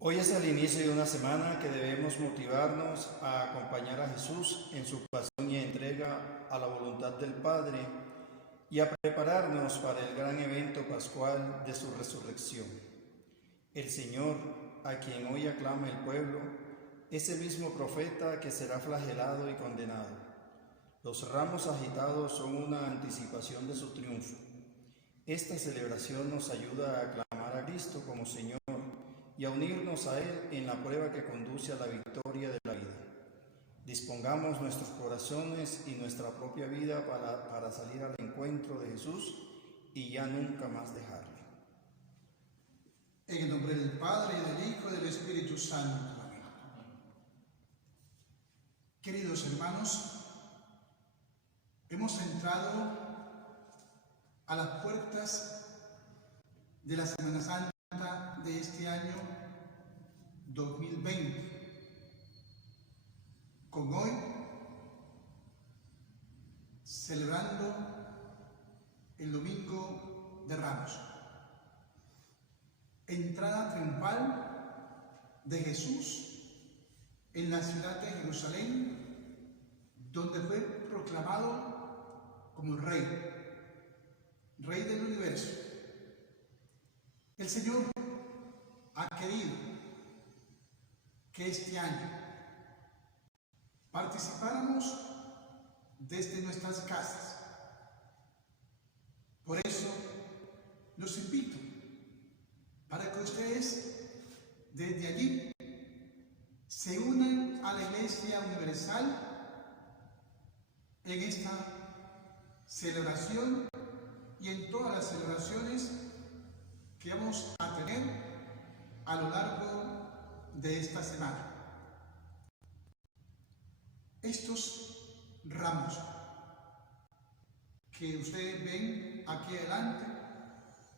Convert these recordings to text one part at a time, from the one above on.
Hoy es el inicio de una semana que debemos motivarnos a acompañar a Jesús en su pasión y entrega a la voluntad del Padre y a prepararnos para el gran evento pascual de su resurrección. El Señor, a quien hoy aclama el pueblo, es el mismo profeta que será flagelado y condenado. Los ramos agitados son una anticipación de su triunfo. Esta celebración nos ayuda a aclamar a Cristo como Señor y a unirnos a Él en la prueba que conduce a la victoria de la vida. Dispongamos nuestros corazones y nuestra propia vida para salir al encuentro de Jesús y ya nunca más dejarle. En el nombre del Padre, del Hijo y del Espíritu Santo. Amén. Queridos hermanos, hemos entrado a las puertas de la Semana Santa de este año 2020, con hoy celebrando el Domingo de Ramos, entrada triunfal de Jesús en la ciudad de Jerusalén, donde fue proclamado como Rey del universo. El Señor ha querido que este año participáramos desde nuestras casas. Por eso los invito para que ustedes desde allí se unan a la Iglesia Universal en esta celebración y en todas las celebraciones que vamos a tener a lo largo de esta semana. Estos ramos que ustedes ven aquí adelante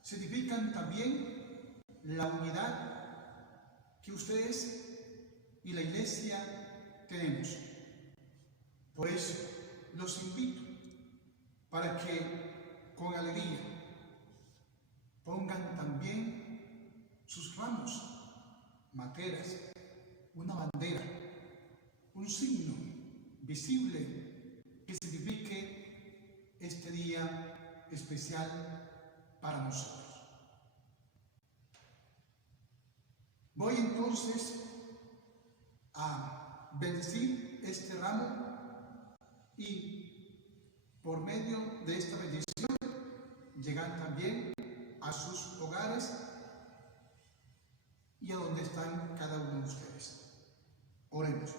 significan también la unidad que ustedes y la Iglesia tenemos. Por eso los invito para que con alegría pongan también sus ramos, materas, una bandera, un signo visible que signifique este día especial para nosotros. Voy entonces a bendecir este ramo y por medio de esta bendición llegan también a sus hogares y a donde están cada uno de ustedes. Oremos.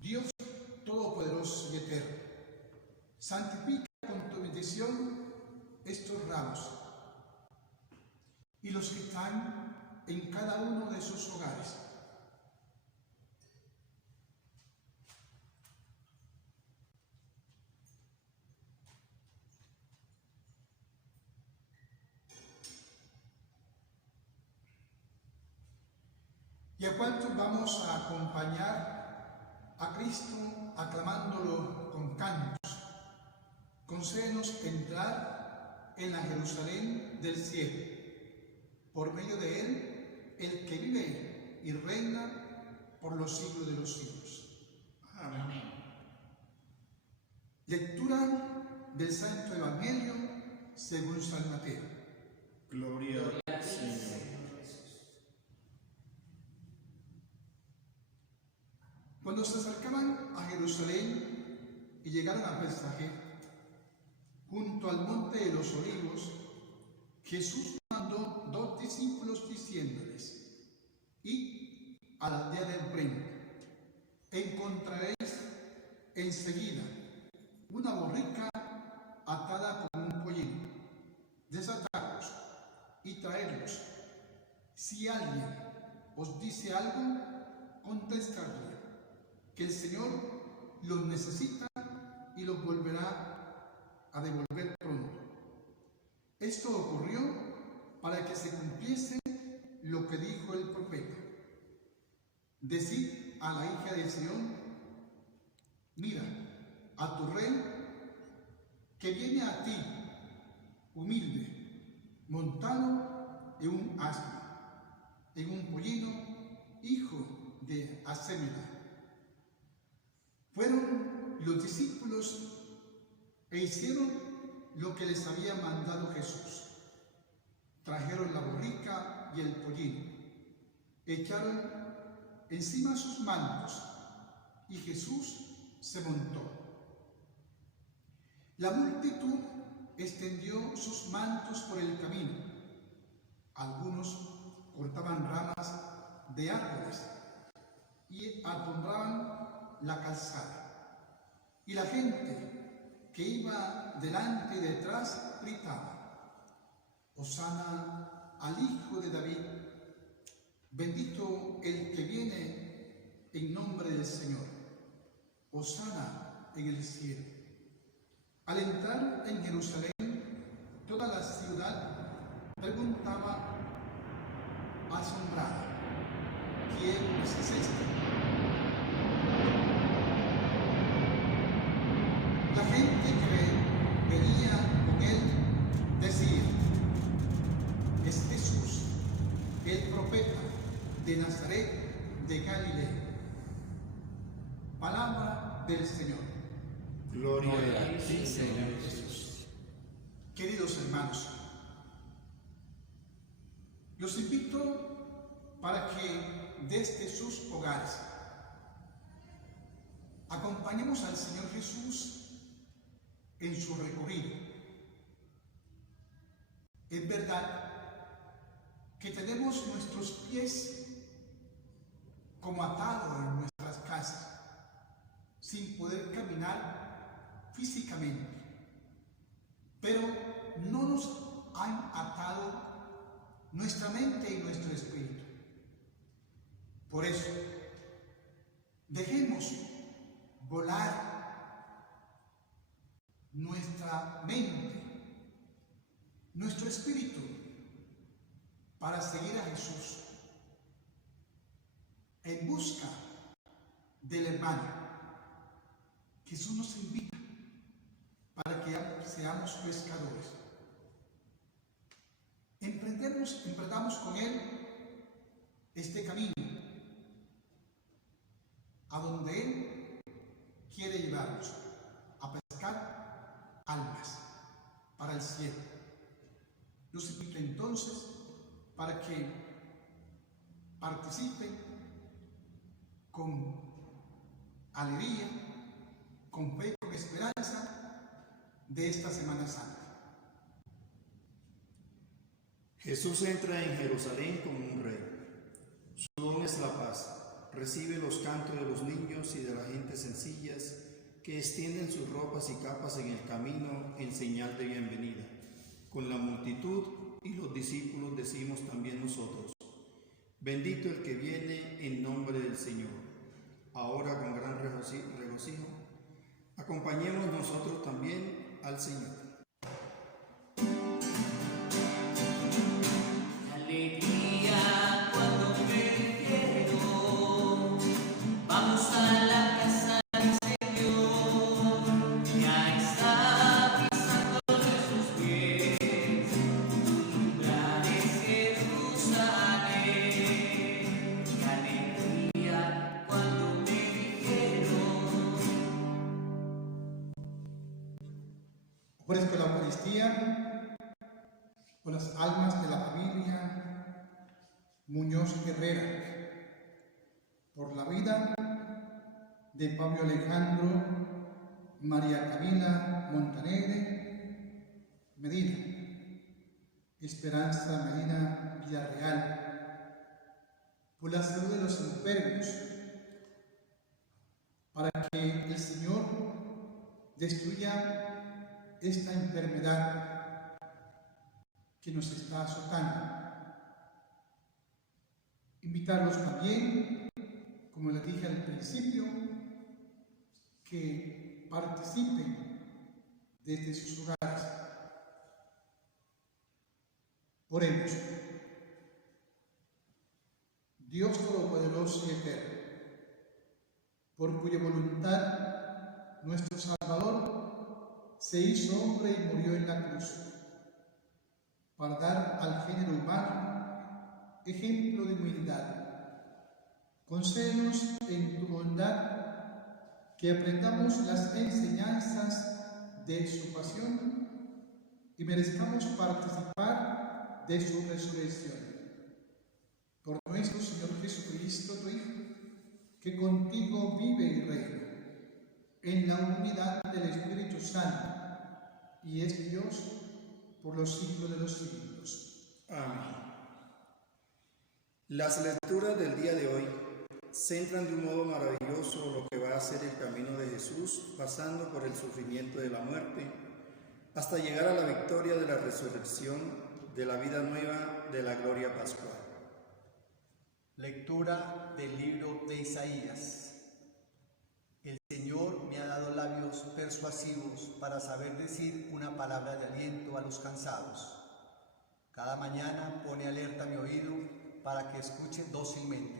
Dios Todopoderoso y Eterno, santifica con tu bendición estos ramos y los que están en cada uno de sus hogares. ¿Y a cuántos vamos a acompañar a Cristo aclamándolo con cantos? Concédenos entrar en la Jerusalén del cielo, por medio de Él, el que vive y reina por los siglos de los siglos. Amén. Lectura del Santo Evangelio según San Mateo. Gloria a ti, Señor. Cuando se acercaban a Jerusalén y llegaron a Betfagé, junto al monte de los olivos, Jesús mandó 2 discípulos diciéndoles: id a la aldea del frente, encontraréis enseguida una borrica atada con un pollino, desatadlos y traedlos. Si alguien os dice algo, contestadle que el Señor los necesita y los volverá a devolver pronto. Esto ocurrió para que se cumpliese lo que dijo el profeta: decid a la hija de Sión, mira, a tu rey que viene a ti, humilde, montado en un asno, en un pollino, hijo de Asémena. Fueron los discípulos e hicieron lo que les había mandado Jesús. Trajeron la borrica y el pollino, echaron encima sus mantos y Jesús se montó. La multitud extendió sus mantos por el camino. Algunos cortaban ramas de árboles y alfombraban la calzada. Y la gente que iba delante y detrás gritaba: Hosana al Hijo de David, bendito el que viene en nombre del Señor, Hosana en el cielo. Al entrar en Jerusalén, toda la ciudad preguntaba asombrada: ¿quién es este? La gente que venía con él decía: es Jesús, el profeta de Nazaret de Galilea. Palabra del Señor. Gloria a ti, Señor Jesús. Queridos hermanos, los invito para que desde sus hogares acompañemos al Señor Jesús en su recorrido. Es verdad que tenemos nuestros pies como atados en nuestras casas, sin poder caminar físicamente, pero no nos han atado nuestra mente y nuestro espíritu. Por eso, dejemos volar nuestra mente, nuestro espíritu, para seguir a Jesús en busca del hermano. Jesús nos invita para que seamos pescadores. Emprendamos con Él este camino a donde Él quiere llevarnos, a pescar almas para el cielo. Los invito entonces para que participen con alegría, con fe, con esperanza de esta Semana Santa. Jesús entra en Jerusalén como un rey. Su don es la paz. Recibe los cantos de los niños y de la gente sencillas que extienden sus ropas y capas en el camino en señal de bienvenida. Con la multitud y los discípulos decimos también nosotros: bendito el que viene en nombre del Señor. Ahora con gran regocijo, acompañemos nosotros también al Señor. Alegría cuando me quiero, vamos a la casa del Señor, ya está pisando nuestros pies, tu lugar es Jerusalén. Qué alegría cuando me quiero. Ofrezco la Eucaristía por las almas de la familia Muñoz Herrera, por la vida de Pablo Alejandro, María Camila Montenegro Medina, Esperanza Medina Villarreal, por la salud de los enfermos, para que el Señor destruya esta enfermedad que nos está azotando. Invitarlos también, como les dije al principio, que participen desde sus hogares. Oremos. Dios Todopoderoso y Eterno, por cuya voluntad nuestro Salvador se hizo hombre y murió en la cruz, para dar al género humano ejemplo de humildad. Concédenos en tu bondad que aprendamos las enseñanzas de su pasión y merezcamos participar de su resurrección. Por nuestro Señor Jesucristo, tu Hijo, que contigo vive y reina, en la unidad del Espíritu Santo, y es Dios por los siglos de los siglos. Amén. Las lecturas del día de hoy centran de un modo maravilloso lo que va a ser el camino de Jesús, pasando por el sufrimiento de la muerte, hasta llegar a la victoria de la resurrección, de la vida nueva, de la gloria pascual. Lectura del libro de Isaías. El Señor me ha dado labios persuasivos para saber decir una palabra de aliento a los cansados. Cada mañana pone alerta mi oído para que escuche dócilmente.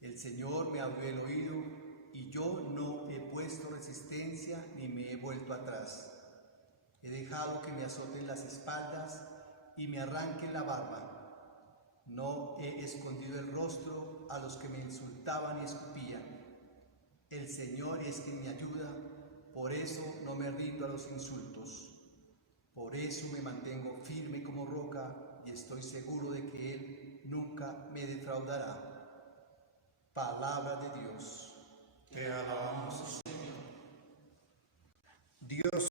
El Señor me abrió el oído y yo no he puesto resistencia ni me he vuelto atrás. He dejado que me azoten las espaldas y me arranquen la barba. No he escondido el rostro a los que me insultaban y escupían. El Señor es quien me ayuda, por eso no me rindo a los insultos. Por eso me mantengo firme como roca y estoy seguro de que Él nunca me defraudará. Palabra de Dios. Te alabamos, Señor. Dios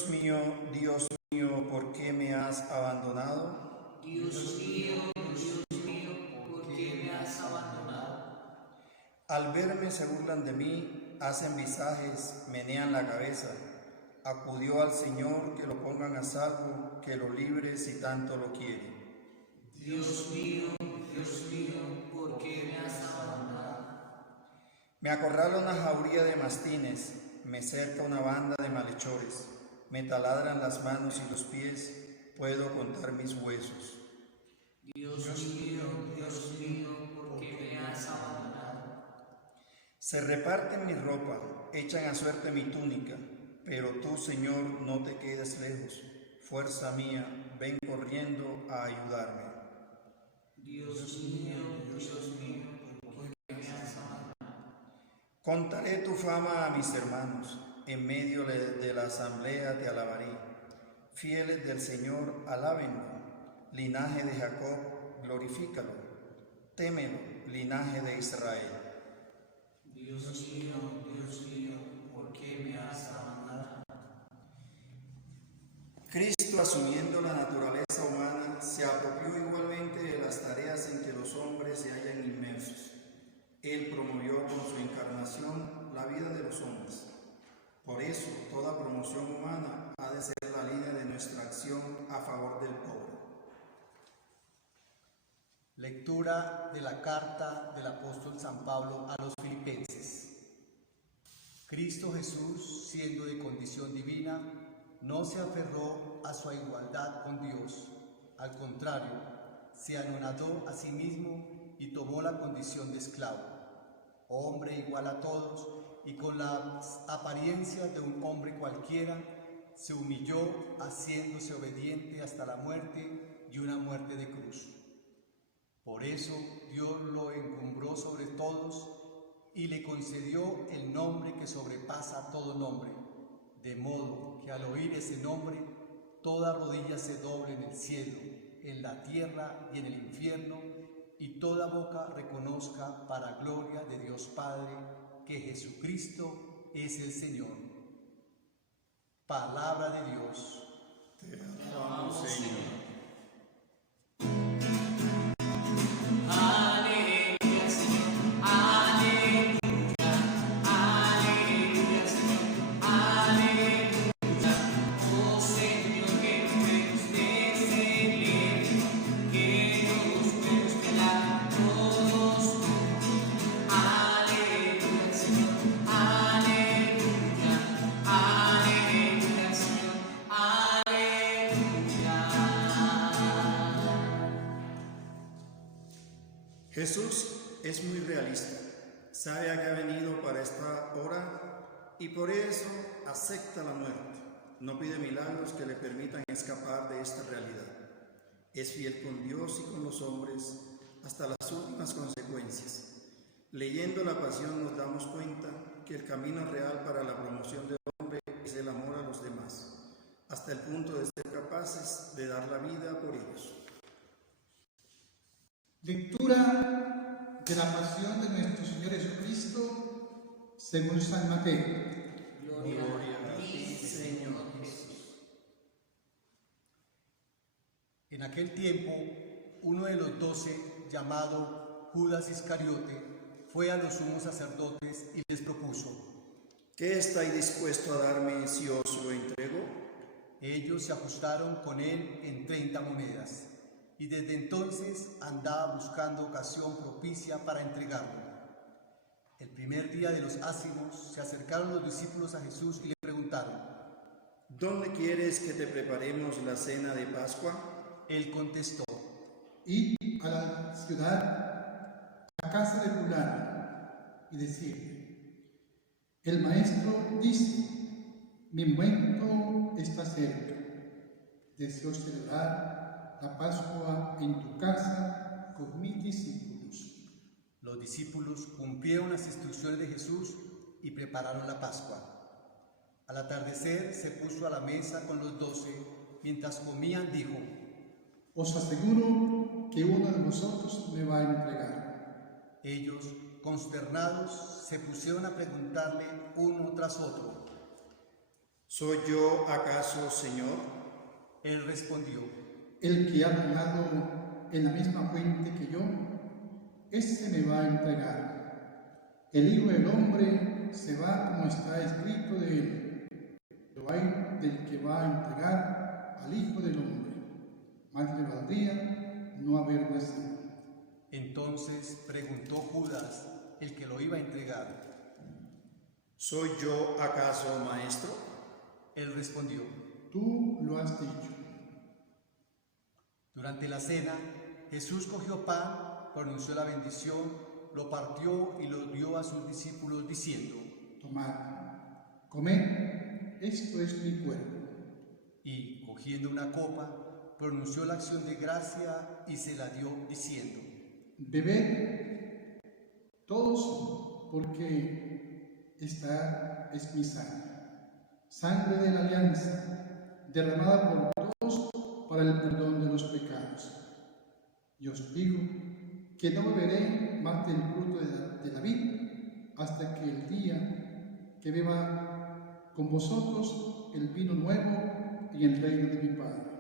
mío, ¿por qué me has abandonado? Dios mío, ¿por qué me has abandonado? Al verme se burlan de mí, hacen visajes, menean la cabeza. Acudió al Señor que lo pongan a salvo, que lo libre si tanto lo quiere. Dios mío, ¿por qué me has abandonado? Me acorrala una jauría de mastines, me cerca una banda de malhechores, me taladran las manos y los pies, puedo contar mis huesos. Dios mío, ¿por qué me has abandonado? Se reparten mi ropa, echan a suerte mi túnica, pero tú, Señor, no te quedes lejos. Fuerza mía, ven corriendo a ayudarme. Dios mío, ¿por qué me has abandonado? Contaré tu fama a mis hermanos, en medio de la asamblea te alabaré. Fieles del Señor, alábenlo. Linaje de Jacob, glorifícalo. Témelo, linaje de Israel. Dios mío, ¿por qué me has abandonado? Cristo, asumiendo la naturaleza humana, se apropió igualmente de las tareas en que los hombres se hallan inmersos. Él promovió con su encarnación la vida de los hombres. Por eso, toda promoción humana ha de ser la línea de nuestra acción a favor del pobre. Lectura de la carta del apóstol San Pablo a los Filipenses. Cristo Jesús, siendo de condición divina, no se aferró a su igualdad con Dios. Al contrario, se anonadó a sí mismo y tomó la condición de esclavo, hombre igual a todos, y con las apariencias de un hombre cualquiera, se humilló haciéndose obediente hasta la muerte y una muerte de cruz. Por eso Dios lo encumbró sobre todos y le concedió el nombre que sobrepasa todo nombre, de modo que al oír ese nombre, toda rodilla se doble en el cielo, en la tierra y en el infierno, y toda boca reconozca para gloria de Dios Padre que Jesucristo es el Señor. Palabra de Dios. Te alabamos, Señor. Aleluya, Señor, aleluya, aleluya, Señor, aleluya. Oh Señor, que los buenos te celebren, que los buenos te alaben todos tú. Aleluya, Señor, aleluya, aleluya, Señor, aleluya. Jesús es muy realista, sabe a qué ha venido para esta hora y por eso acepta la muerte. No pide milagros que le permitan escapar de esta realidad. Es fiel con Dios y con los hombres, hasta las últimas consecuencias. Leyendo la Pasión nos damos cuenta que el camino real para la promoción del hombre es el amor a los demás, hasta el punto de ser capaces de dar la vida por ellos. Lectura de la Pasión de nuestro Señor Jesucristo según San Mateo. Gloria a ti, Señor Jesús. En aquel tiempo, uno de los 12, llamado Judas Iscariote, fue a los sumos sacerdotes y les propuso: ¿Qué estáis dispuesto a darme si os lo entrego? Ellos se ajustaron con él en 30 monedas, y desde entonces andaba buscando ocasión propicia para entregarlo. El primer día de los ázimos se acercaron los discípulos a Jesús y le preguntaron: ¿Dónde quieres que te preparemos la cena de Pascua? Él contestó: Id a la ciudad, a casa de fulano, y decirle: el maestro dice, mi momento está cerca. Deseo celebrar la Pascua en tu casa con mis discípulos. Los discípulos cumplieron las instrucciones de Jesús y prepararon la Pascua. Al atardecer se puso a la mesa con los 12. Mientras comían dijo: Os aseguro que uno de vosotros me va a entregar. Ellos, consternados, se pusieron a preguntarle uno tras otro. ¿Soy yo acaso, Señor? Él respondió: El que ha tomado en la misma fuente que yo, ese me va a entregar. El Hijo del Hombre se va como está escrito de él, pero hay del que va a entregar al Hijo del Hombre. Más le valdría no haber nacido. Entonces preguntó Judas, el que lo iba a entregar. ¿Soy yo acaso, Maestro? Él respondió. Tú lo has dicho. Durante la cena, Jesús cogió pan, pronunció la bendición, lo partió y lo dio a sus discípulos diciendo: Tomad, comed, esto es mi cuerpo. Y cogiendo una copa, pronunció la acción de gracia y se la dio diciendo: Bebed todos, porque esta es mi sangre de la alianza, derramada por todos para el perdón de los pecados. Y os digo que no beberé más del fruto de la vid hasta que el día que beba con vosotros el vino nuevo en el reino de mi Padre.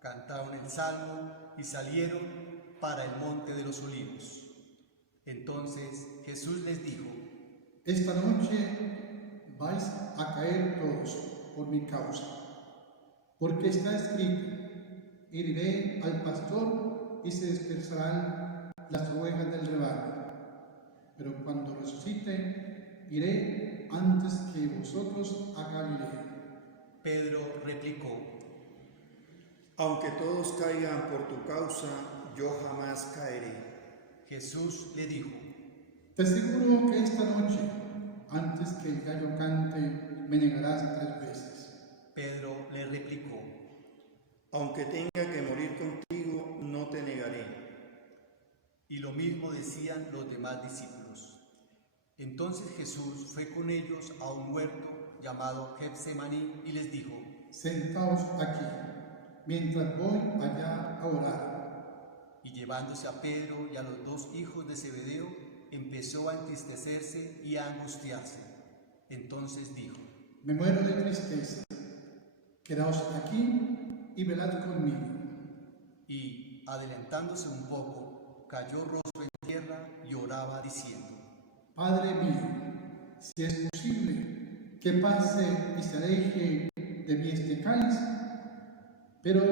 Cantaron el salmo y salieron para el monte de los olivos. Entonces Jesús les dijo: Esta noche vais a caer todos por mi causa, porque está escrito: heriré al pastor y se dispersarán las ovejas del rebaño. Pero cuando resucite, iré antes que vosotros a Galilea. Pedro replicó: Aunque todos caigan por tu causa, yo jamás caeré. Jesús le dijo: Te aseguro que esta noche, antes que el gallo cante, me negarás 3 veces. Pedro le replicó: Aunque tenga que morir contigo, no te negaré. Y lo mismo decían los demás discípulos. Entonces Jesús fue con ellos a un huerto llamado Getsemaní y les dijo: Sentaos aquí, mientras voy allá a orar. Y llevándose a Pedro y a los 2 hijos de Zebedeo, empezó a entristecerse y a angustiarse. Entonces dijo: Me muero de tristeza. Quedaos aquí y velad conmigo. Y, adelantándose un poco, cayó rostro en tierra y oraba diciendo: Padre mío, si es posible que pase y se aleje de mí este cáliz, pero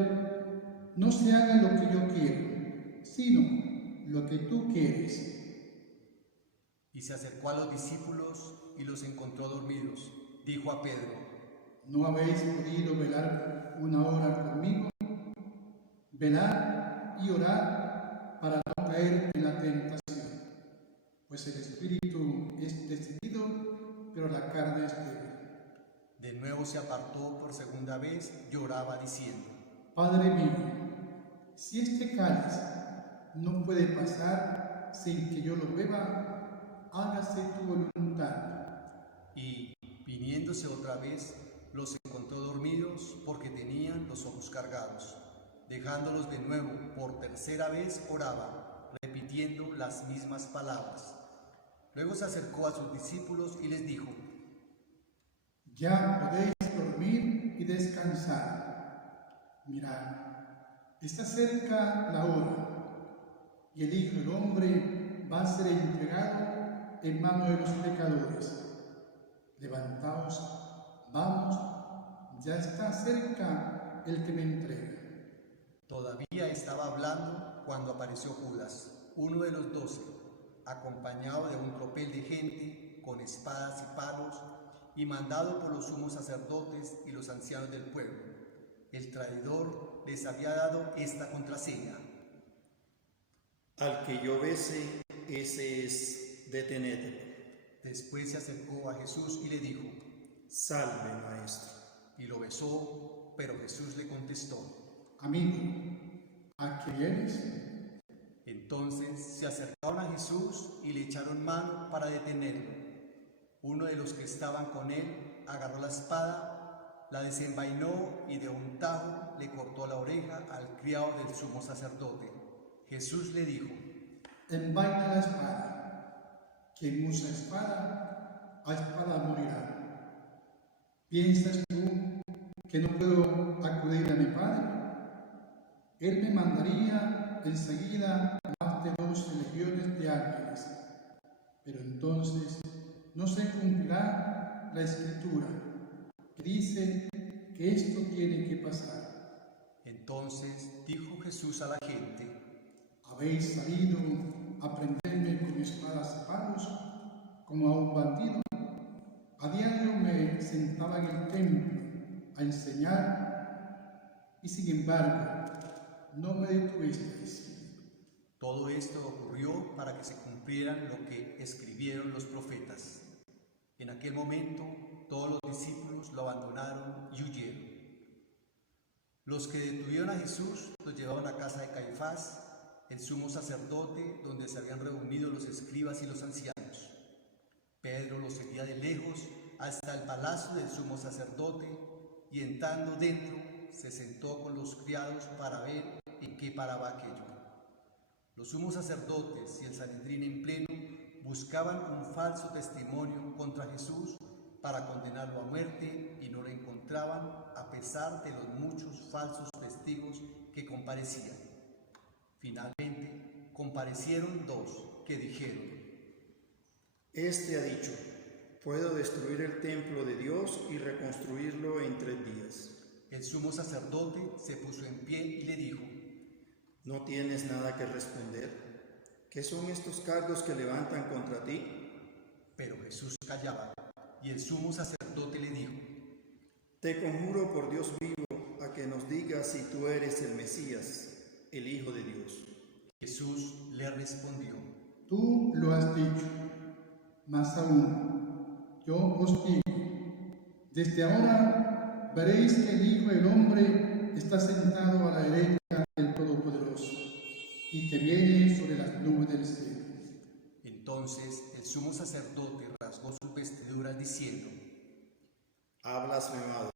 no se haga lo que yo quiero, sino lo que tú quieres. Y se acercó a los discípulos y los encontró dormidos. Dijo a Pedro: ¿No habéis podido velar 1 hora conmigo? Velad y orad para no caer en la tentación, pues el espíritu es decidido, pero la carne es débil. De nuevo se apartó por segunda vez y oraba diciendo: Padre mío, si este cáliz no puede pasar sin que yo lo beba, hágase tu voluntad. Y, viniéndose otra vez, los encontró dormidos porque tenían los ojos cargados. Dejándolos de nuevo por tercera vez oraba, repitiendo las mismas palabras. Luego se acercó a sus discípulos y les dijo: Ya podéis dormir y descansar. Mirad, está cerca la hora, y el Hijo del Hombre va a ser entregado en manos de los pecadores. Levantaos, vamos, ya está cerca el que me entrega. Todavía estaba hablando cuando apareció Judas, uno de los 12, acompañado de un tropel de gente con espadas y palos, y mandado por los sumos sacerdotes y los ancianos del pueblo. El traidor les había dado esta contraseña: Al que yo bese, ese es, detenedlo. Después se acercó a Jesús y le dijo: Salve, maestro. Y lo besó, pero Jesús le contestó. Amigo, ¿a qué vienes? Entonces se acercaron a Jesús y le echaron mano para detenerlo. Uno de los que estaban con él agarró la espada, la desenvainó y de un tajo le cortó la oreja al criado del sumo sacerdote. Jesús le dijo: Envaina la espada. Quien usa espada, a espada morirá. ¿Piensas tú que no puedo acudir a mi Padre? Él me mandaría enseguida más de 12 legiones de ángeles. Pero entonces no se cumplirá la Escritura, que dice que esto tiene que pasar. Entonces dijo Jesús a la gente: ¿Habéis salido a prenderme con espadas y palos como a un bandido? A diario me sentaba en el templo a enseñar y sin embargo no me detuvisteis. Todo esto ocurrió para que se cumplieran lo que escribieron los profetas. En aquel momento todos los discípulos lo abandonaron y huyeron. Los que detuvieron a Jesús lo llevaron a casa de Caifás, el sumo sacerdote, donde se habían reunido los escribas y los ancianos. Pedro lo seguía de lejos hasta el palacio del sumo sacerdote y, entrando dentro, se sentó con los criados para ver en qué paraba aquello. Los sumos sacerdotes y el Sanedrín en pleno buscaban un falso testimonio contra Jesús para condenarlo a muerte y no lo encontraban, a pesar de los muchos falsos testigos que comparecían. Finalmente comparecieron 2 que dijeron: Este ha dicho: puedo destruir el templo de Dios y reconstruirlo en 3 días. El sumo sacerdote se puso en pie y le dijo: ¿No tienes nada que responder? ¿Qué son estos cargos que levantan contra ti? Pero Jesús callaba, y el sumo sacerdote le dijo: Te conjuro por Dios vivo a que nos digas si tú eres el Mesías, el Hijo de Dios. Jesús le respondió: Tú lo has dicho, más aún, yo os digo, desde ahora veréis que el Hijo del Hombre está sentado a la derecha del Todopoderoso y que viene sobre las nubes del cielo. Entonces el sumo sacerdote rasgó sus vestiduras diciendo: Ha blasfemado.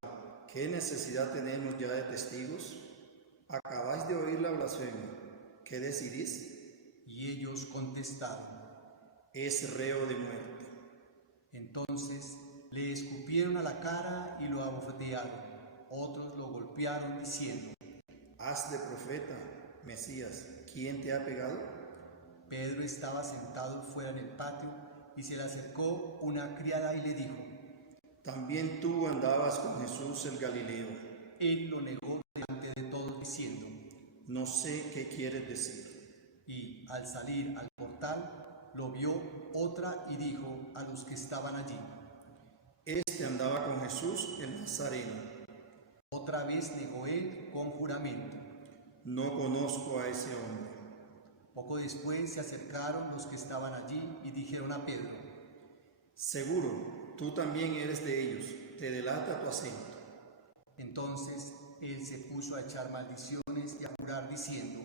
¿Qué necesidad tenemos ya de testigos? Acabáis de oír la blasfemia. ¿Qué decidís? Y ellos contestaron: Es reo de muerte. Entonces le escupieron a la cara y lo abofetearon. Otros lo golpearon diciendo: Haz de profeta, Mesías, ¿quién te ha pegado? Pedro estaba sentado fuera en el patio y se le acercó una criada y le dijo: También tú andabas con Jesús el Galileo. Él lo negó delante de todos diciendo: No sé qué quieres decir. Y al salir al portal lo vio otra y dijo a los que estaban allí: Este andaba con Jesús el Nazareno. Otra vez negó él con juramento: No conozco a ese hombre. Poco después se acercaron los que estaban allí y dijeron a Pedro: Seguro, tú también eres de ellos, te delata tu acento. Entonces él se puso a echar maldiciones y a jurar diciendo: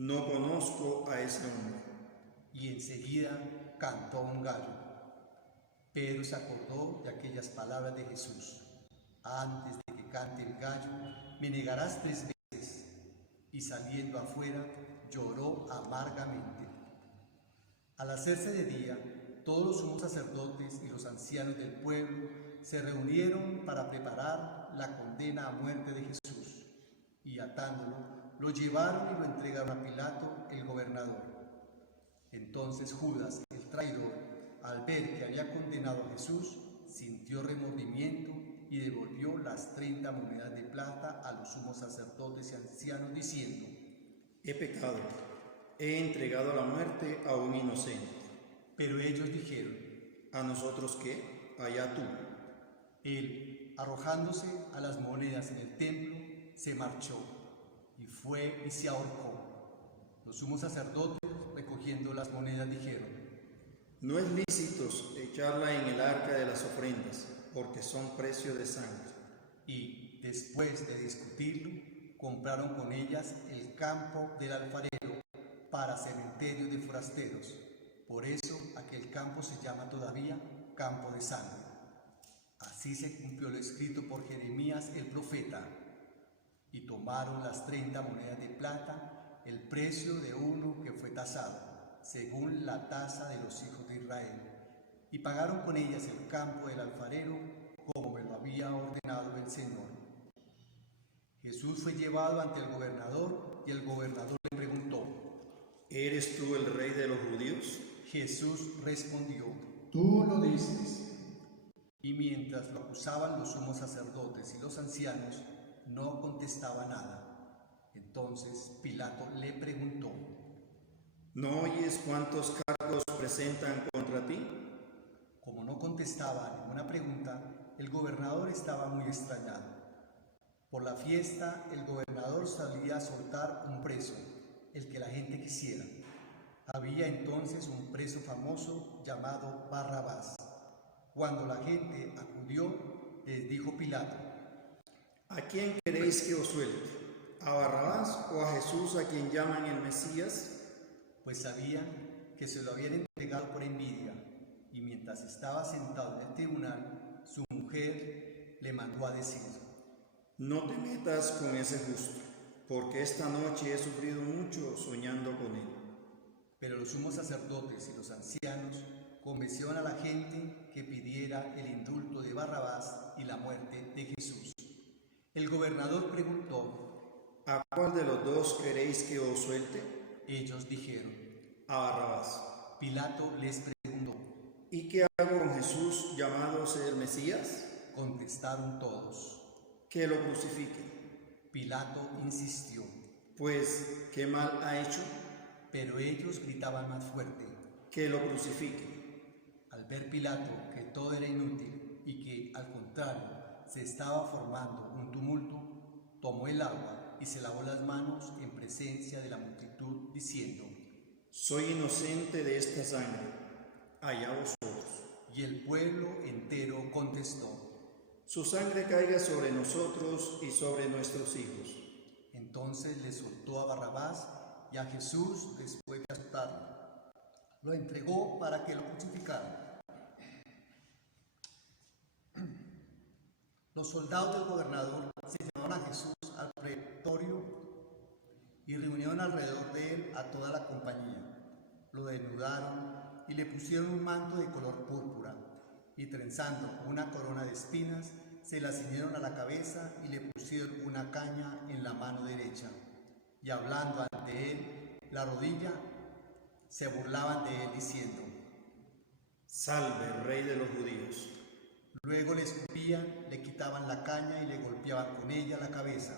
no conozco a ese hombre. Y enseguida cantó un gallo. Pedro se acordó de aquellas palabras de Jesús: antes de que cante el gallo, me negarás 3 veces. Y saliendo afuera, lloró amargamente. Al hacerse de día, todos los sumos sacerdotes y los ancianos del pueblo se reunieron para preparar la condena a muerte de Jesús, y atándolo, lo llevaron y lo entregaron a Pilato, el gobernador. Entonces Judas, el traidor, al ver que había condenado a Jesús, sintió remordimiento y devolvió las 30 monedas de plata a los sumos sacerdotes y ancianos, diciendo: He pecado, he entregado a la muerte a un inocente. Pero ellos dijeron: ¿A nosotros qué? Allá tú. Él, arrojándose a las monedas en el templo, se marchó y fue y se ahorcó. Los sumos sacerdotes, recogiendo las monedas, dijeron: No es lícito echarla en el arca de las ofrendas, porque son precio de sangre. Y, después de discutirlo, compraron con ellas el campo del alfarero para cementerio de forasteros. Por eso aquel campo se llama todavía campo de sangre. Así se cumplió lo escrito por Jeremías el profeta. Y tomaron las 30 monedas de plata, el precio de uno que fue tasado, según la tasa de los hijos de Israel, y pagaron con ellas el campo del alfarero, como me lo había ordenado el Señor. Jesús fue llevado ante el gobernador, y el gobernador le preguntó: ¿Eres tú el rey de los judíos? Jesús respondió: Tú lo dices. Y mientras lo acusaban los sumos sacerdotes y los ancianos, no contestaba nada. Entonces Pilato le preguntó: ¿No oyes cuántos cargos presentan contra ti? Como no contestaba ninguna pregunta, el gobernador estaba muy extrañado. Por la fiesta, el gobernador salía a soltar un preso, el que la gente quisiera. Había entonces un preso famoso llamado Barrabás. Cuando la gente acudió, les dijo Pilato: ¿A quién queréis que os suelte? ¿A Barrabás o a Jesús, a quien llaman el Mesías? Pues sabían que se lo habían entregado por envidia, y mientras estaba sentado en el tribunal, su mujer le mandó a decir: No te metas con ese justo, porque esta noche he sufrido mucho soñando con él. Pero los sumos sacerdotes y los ancianos convencieron a la gente que pidiera el indulto de Barrabás y la muerte de Jesús. El gobernador preguntó: ¿A cuál de los dos queréis que os suelte? Ellos dijeron: A Barrabás. Pilato les preguntó. ¿Y qué hago con Jesús, llamándose el Mesías? Contestaron todos. Que lo crucifique. Pilato insistió, Pues, ¿qué mal ha hecho? pero ellos gritaban más fuerte. Que lo crucifique. Al ver Pilato que todo era inútil y que, al contrario, se estaba formando un tumulto, tomó el agua y se lavó las manos en presencia de la multitud, diciendo: Soy inocente de esta sangre, allá vosotros. Y el pueblo entero contestó. Su sangre caiga sobre nosotros y sobre nuestros hijos. Entonces le soltó a Barrabás, y a Jesús, después de azotarlo, lo entregó para que lo crucificaran. Los soldados del gobernador se llevaron a Jesús al pretorio y reunieron alrededor de él a toda la compañía. Lo desnudaron y le pusieron un manto de color púrpura, y trenzando una corona de espinas, se la ciñeron a la cabeza y le pusieron una caña en la mano derecha. Y hablando ante él la rodilla, se burlaban de él diciendo: Salve, Rey de los judíos. Luego le escupían, le quitaban la caña y le golpeaban con ella la cabeza.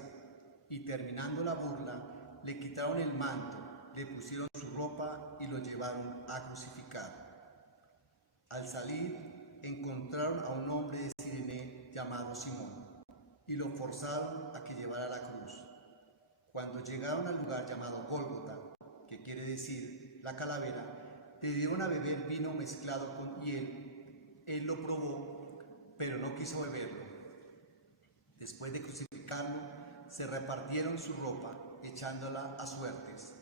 Y terminando la burla, le quitaron el manto, le pusieron su ropa y lo llevaron a crucificar. Al salir, encontraron a un hombre de Cirene llamado Simón, y lo forzaron a que llevara la cruz. Cuando llegaron al lugar llamado Gólgota, que quiere decir la calavera, le dieron a beber vino mezclado con hiel. Él lo probó, pero no quiso beberlo. Después de crucificarlo, se repartieron su ropa, echándola a suertes.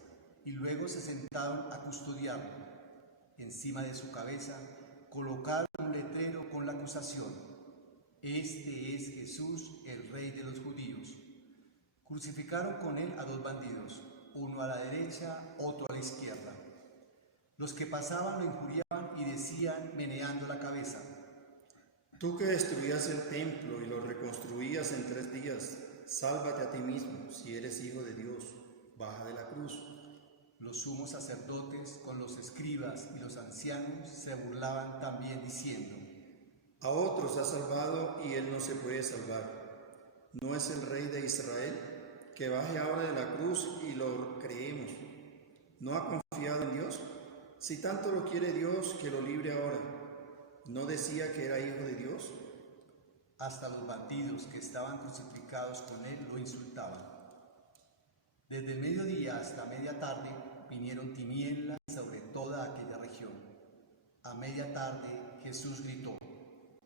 y luego se sentaron a custodiarlo. Encima de su cabeza colocaron un letrero con la acusación: Este es Jesús, el Rey de los judíos. Crucificaron con él a 2 bandidos, uno a la derecha, otro a la izquierda. Los que pasaban lo injuriaban y decían, meneando la cabeza: Tú que destruías el templo y lo reconstruías en 3 días, sálvate a ti mismo, si eres hijo de Dios, baja de la cruz. Los sumos sacerdotes con los escribas y los ancianos se burlaban también diciendo: A otros ha salvado y él no se puede salvar. ¿No es el Rey de Israel? Que baje ahora de la cruz y lo creemos. ¿No ha confiado en Dios? Si tanto lo quiere Dios, que lo libre ahora. ¿No decía que era hijo de Dios? Hasta los bandidos que estaban crucificados con él lo insultaban. Desde el mediodía hasta media tarde vinieron tinieblas sobre toda aquella región. A media tarde Jesús gritó: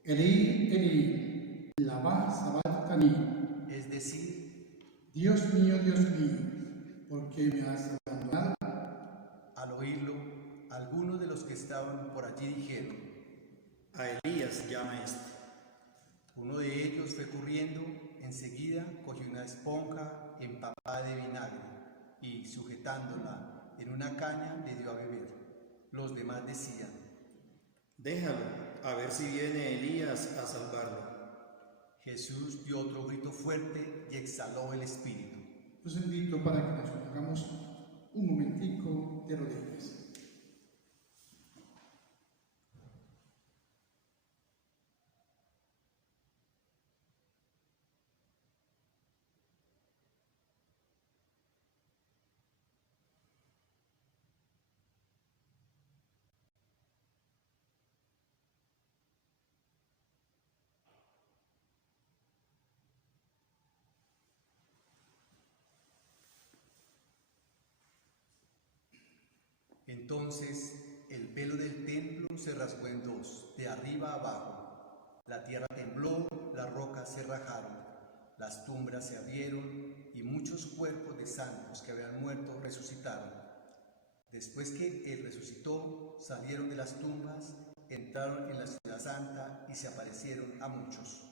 Elí, Elí, lama sabachthani. es decir, Dios mío, ¿por qué me has abandonado? al oírlo, algunos de los que estaban por allí dijeron: A Elías llama este. Uno de ellos fue corriendo, enseguida cogió una esponja empapada de vinagre y, sujetándola en una caña, le dio a beber. Los demás decían: Déjalo, a ver si viene Elías a salvarlo. Jesús dio otro grito fuerte y exhaló el espíritu. Los invito para que nos pongamos un momentico de rodillas. Entonces el velo del templo se rasgó en 2, de arriba a abajo. La tierra tembló, las rocas se rajaron, las tumbas se abrieron y muchos cuerpos de santos que habían muerto resucitaron. Después que él resucitó, salieron de las tumbas, entraron en la ciudad santa y se aparecieron a muchos.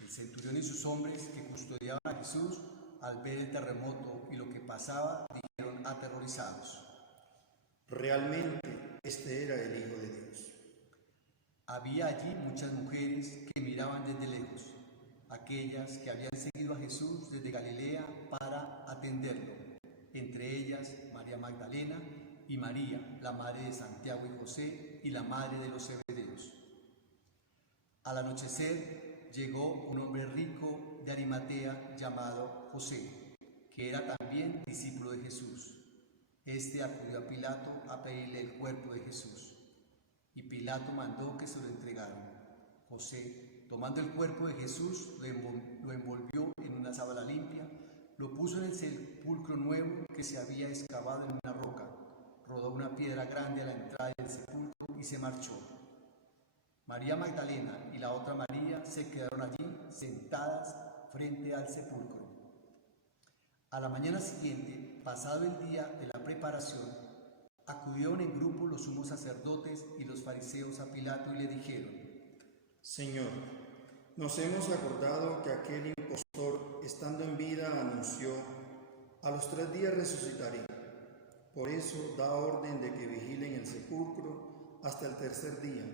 El centurión y sus hombres que custodiaban a Jesús, al ver el terremoto y lo que pasaba, dijeron aterrorizados: Realmente este era el Hijo de Dios. Había allí muchas mujeres que miraban desde lejos, aquellas que habían seguido a Jesús desde Galilea para atenderlo, entre ellas María Magdalena y María, la madre de Santiago y José, y la madre de los Zebedeos. Al anochecer llegó un hombre rico de Arimatea llamado José, que era también discípulo de Jesús. Este acudió a Pilato a pedirle el cuerpo de Jesús, y Pilato mandó que se lo entregaran. José, tomando el cuerpo de Jesús, lo envolvió en una sábana limpia, lo puso en el sepulcro nuevo que se había excavado en una roca, rodó una piedra grande a la entrada del sepulcro y se marchó. María Magdalena y la otra María se quedaron allí sentadas frente al sepulcro. A la mañana siguiente, pasado el día de la preparación, acudieron en grupo los sumos sacerdotes y los fariseos a Pilato y le dijeron: Señor, nos hemos acordado que aquel impostor, estando en vida, anunció: a los 3 días resucitaré. Por eso da orden de que vigilen el sepulcro hasta el 3er día,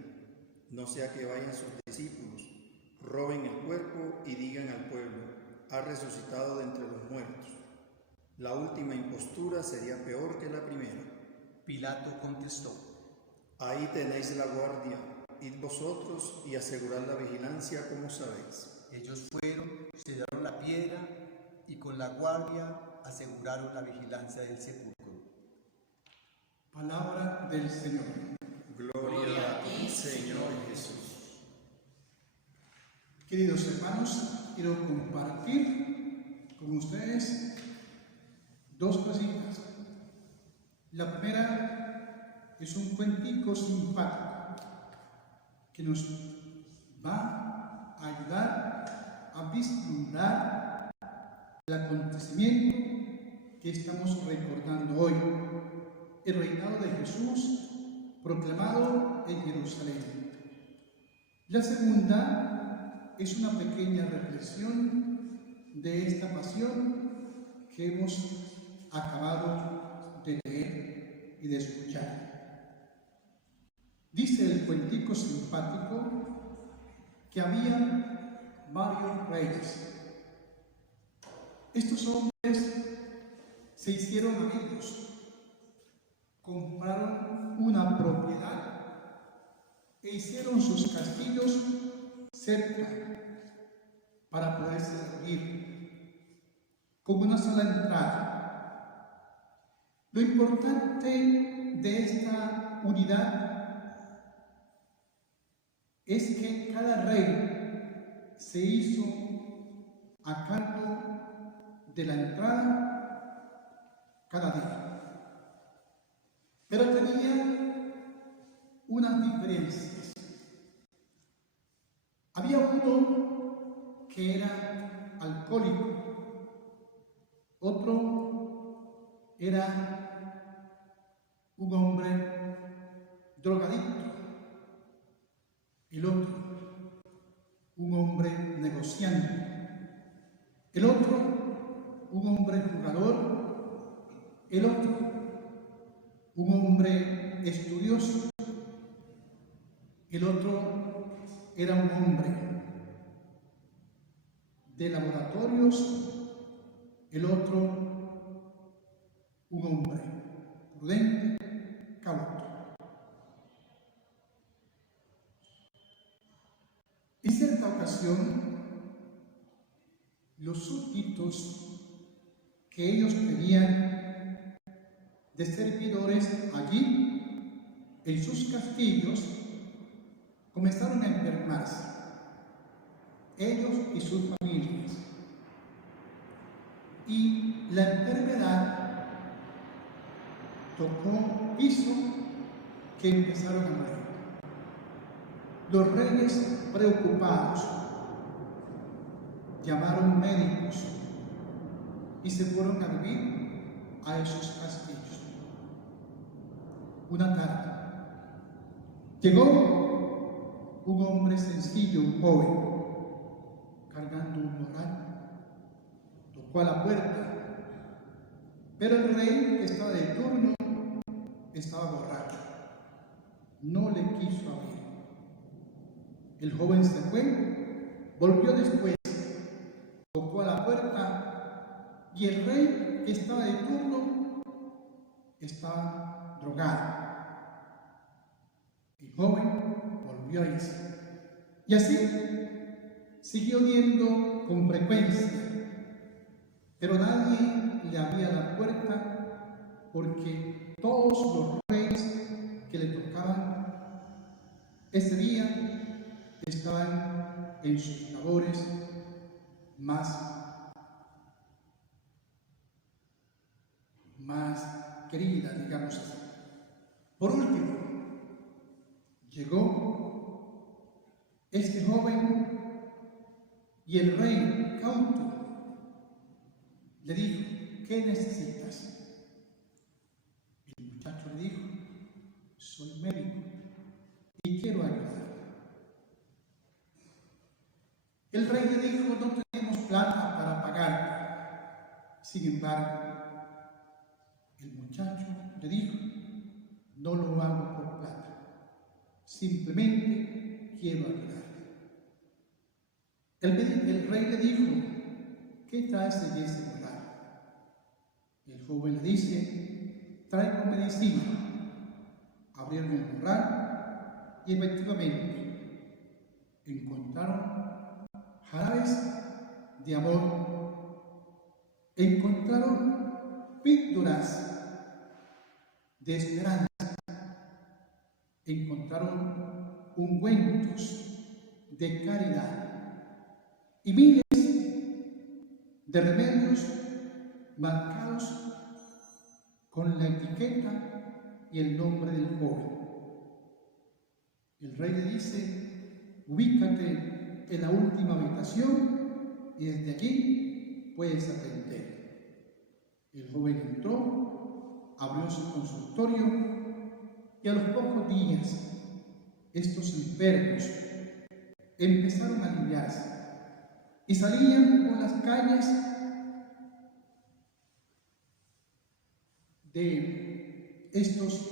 no sea que vayan sus discípulos, roben el cuerpo y digan al pueblo: ha resucitado de entre los muertos. La última impostura sería peor que la primera. Pilato contestó: Ahí tenéis la guardia, id vosotros y asegurad la vigilancia como sabéis. Ellos fueron, sellaron la piedra y con la guardia aseguraron la vigilancia del sepulcro. Palabra del Señor. Gloria a ti, Señor Jesús. Queridos hermanos, quiero compartir con ustedes 2 cositas. La primera es un cuentico simpático que nos va a ayudar a vislumbrar el acontecimiento que estamos recordando hoy, el reinado de Jesús proclamado en Jerusalén. La segunda es una pequeña reflexión de esta pasión que hemos acabado de leer y de escuchar. Dice el cuentico simpático que había varios reyes. Estos hombres se hicieron amigos, compraron una propiedad e hicieron sus castillos cerca para poderse reunir con una sola entrada. Lo importante de esta unidad es que cada rey se hizo a cargo de la entrada cada día. Pero tenía unas diferencias. Había uno que era alcohólico, otro era un hombre drogadicto, el otro un hombre negociante, el otro un hombre jugador, el otro un hombre estudioso, el otro era un hombre de laboratorios, el otro un hombre prudente, cauto. En cierta ocasión, los súbditos que ellos tenían de servidores allí, en sus castillos, comenzaron a enfermarse, ellos y sus familias. Y la enfermedad hizo que empezaron a morir. Los reyes, preocupados, llamaron médicos y se fueron a vivir a esos castillos. Una tarde llegó un hombre sencillo, un joven, cargando un morral. Tocó a la puerta, pero el rey que estaba de turno estaba borracho. No le quiso abrir. El joven se fue, volvió después, tocó a la puerta y el rey que estaba de turno estaba drogado. El joven volvió a irse. Y así siguió yendo con frecuencia, pero nadie le abría la puerta porque todos los reyes que le tocaban ese día estaban en sus labores más queridas, digamos así. Por último, llegó este joven y el rey cauto le dijo: ¿qué necesitas? El muchacho le dijo: soy médico y quiero ayudar. El rey le dijo: no tenemos plata para pagarte. Sin embargo, el muchacho le dijo: no lo hago por plata, simplemente quiero ayudarte. El rey le dijo: ¿qué traes de ese lugar? El joven le dice: traigo medicina. Abrieron el morral y efectivamente encontraron jarabes de amor, encontraron píldoras de esperanza, encontraron ungüentos de caridad y miles de remedios marcados con la etiqueta y el nombre del joven. El rey le dice: ubícate en la última habitación y desde allí puedes atender. El joven entró, abrió su consultorio y a los pocos días estos enfermos empezaron a aliviarse y salían por las calles de estos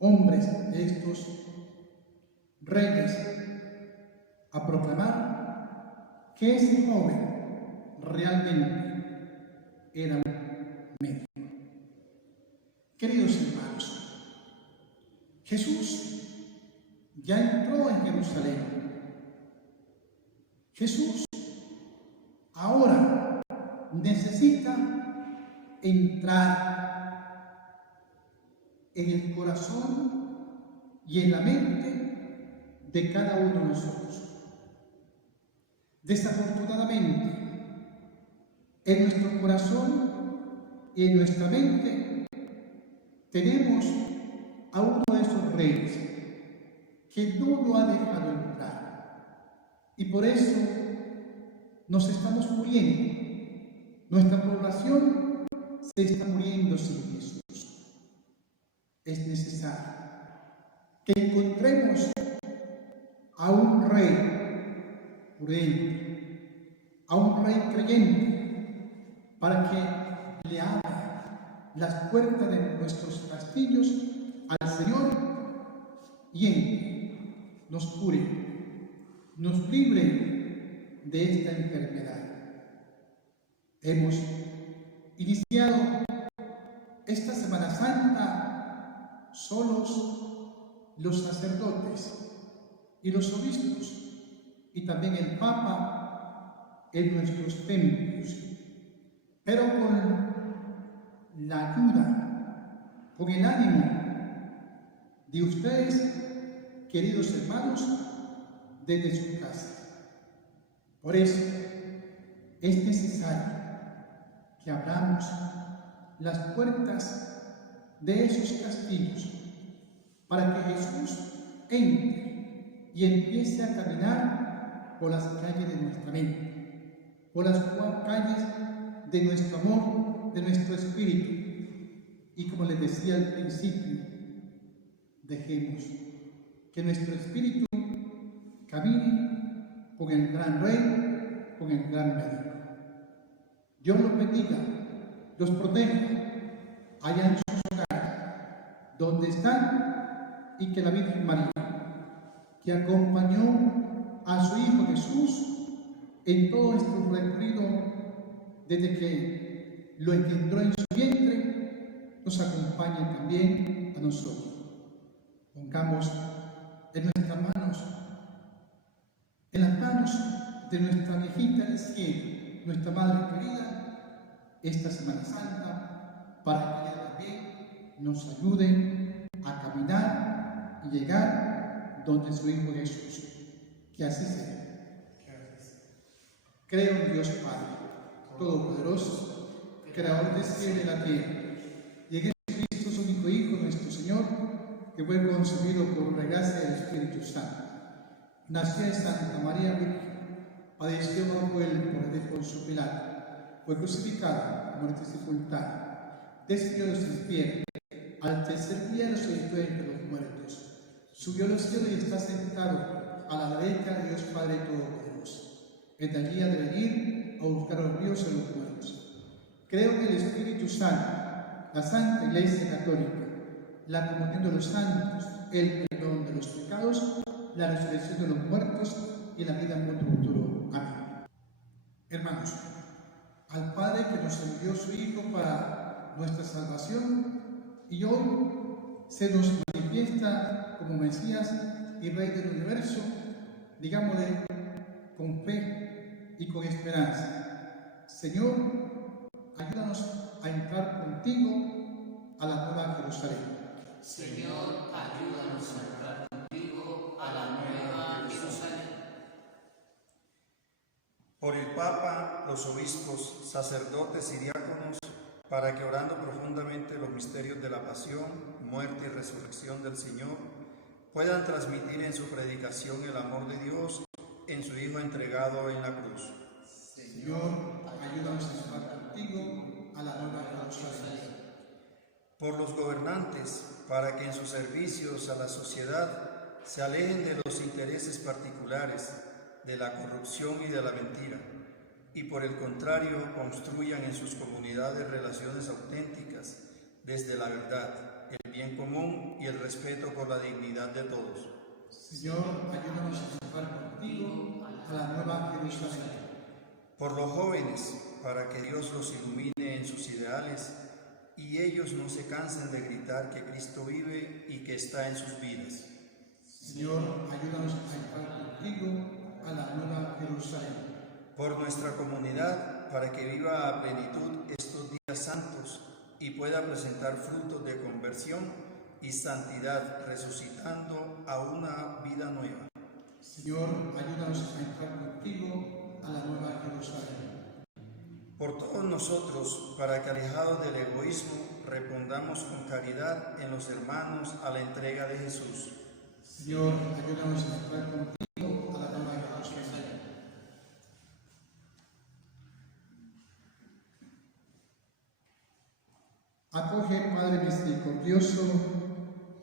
hombres, de estos reyes, a proclamar que ese joven realmente era un médico. Queridos hermanos, Jesús ya entró en Jerusalén. Jesús ahora necesita entrar en el corazón y en la mente de cada uno de nosotros. Desafortunadamente, en nuestro corazón y en nuestra mente tenemos a uno de esos reyes que no lo ha dejado entrar. Y por eso nos estamos muriendo. Nuestra población se está muriendo sin Jesús. Es necesario que encontremos a un rey prudente, a un rey creyente, para que le abra las puertas de nuestros castillos al Señor y entre, nos cure, nos libre de esta enfermedad. Hemos iniciado esta Semana Santa solos los sacerdotes y los obispos y también el Papa en nuestros templos, pero con la ayuda, con el ánimo de ustedes, queridos hermanos, desde su casa. Por eso es necesario que abramos las puertas de esos castillos para que Jesús entre y empiece a caminar por las calles de nuestra mente, por las calles de nuestro amor, de nuestro espíritu. Y como les decía al principio, dejemos que nuestro espíritu camine con el gran Rey, con el gran médico. Dios los bendiga, los proteja, allá en sus hogares, donde están, y que la Virgen María, que acompañó a su Hijo Jesús en todo este recorrido desde que lo engendró en su vientre, nos acompañe también a nosotros. Pongamos en nuestras manos, en las manos de nuestra viejita del cielo, nuestra Madre querida, esta Semana Santa, para que ella también nos ayude a caminar y llegar donde su Hijo Jesús. Que así sea. Creo en Dios Padre Todopoderoso, Creador del cielo y la tierra, y en Jesucristo, su único Hijo, nuestro Señor, que fue concebido por la gracia del Espíritu Santo. Nació de Santa María Virgen, padeció bajo el poder de Poncio Pilato, fue crucificado, muerte y sepultado, descendió a los infiernos, al tercer día resucitó entre los muertos, subió a los cielos y está sentado a la derecha de Dios Padre Todopoderoso. Desde allí ha de venir a buscar a los vivos y los muertos. Creo en el Espíritu Santo, la Santa Iglesia Católica, la comunión de los santos, el perdón de los pecados, la resurrección de los muertos y la vida en mundo futuro. Amén. Hermanos, al Padre que nos envió su Hijo para nuestra salvación y hoy se nos manifiesta como Mesías y Rey del universo, digámosle con fe y con esperanza: Señor, ayúdanos a entrar contigo a la nueva Jerusalén. Señor, ayúdanos a entrar contigo a la nueva Jerusalén. Por el Papa, los obispos, sacerdotes y diáconos, para que orando profundamente los misterios de la pasión, muerte y resurrección del Señor, puedan transmitir en su predicación el amor de Dios en su Hijo entregado en la cruz. Señor, ayúdanos a entrar contigo a la nueva por los gobernantes, para que en sus servicios a la sociedad se alejen de los intereses particulares, de la corrupción y de la mentira, y por el contrario construyan en sus comunidades relaciones auténticas desde la verdad, el bien común y el respeto por la dignidad de todos. Señor, ayúdanos a estar contigo a la nueva Jerusalén. Por los jóvenes, para que Dios los ilumine en sus ideales y ellos no se cansen de gritar que Cristo vive y que está en sus vidas. Señor, ayúdanos a estar contigo a la nueva Jerusalén. Por nuestra comunidad, para que viva a plenitud estos días santos y pueda presentar frutos de conversión y santidad, resucitando a una vida nueva. Señor, ayúdanos a entrar contigo a la nueva Jerusalén. Por todos nosotros, para que alejados del egoísmo, respondamos con caridad en los hermanos a la entrega de Jesús. Señor, ayúdanos a entrar contigo a la nueva Jerusalén. Acoge, Padre misericordioso,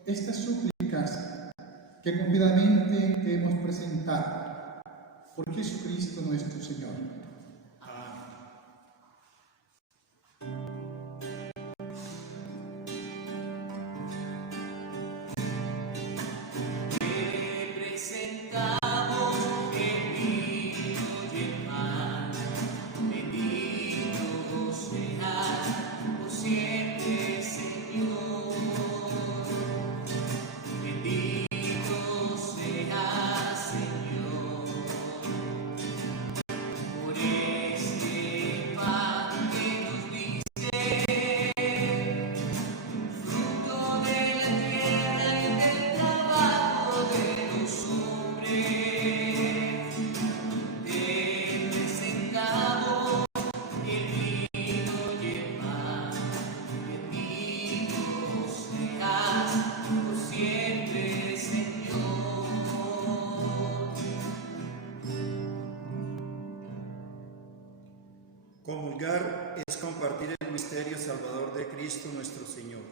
estas súplicas que confiadamente te hemos presentado por Jesucristo nuestro Señor. Comulgar es compartir el misterio salvador de Cristo nuestro Señor.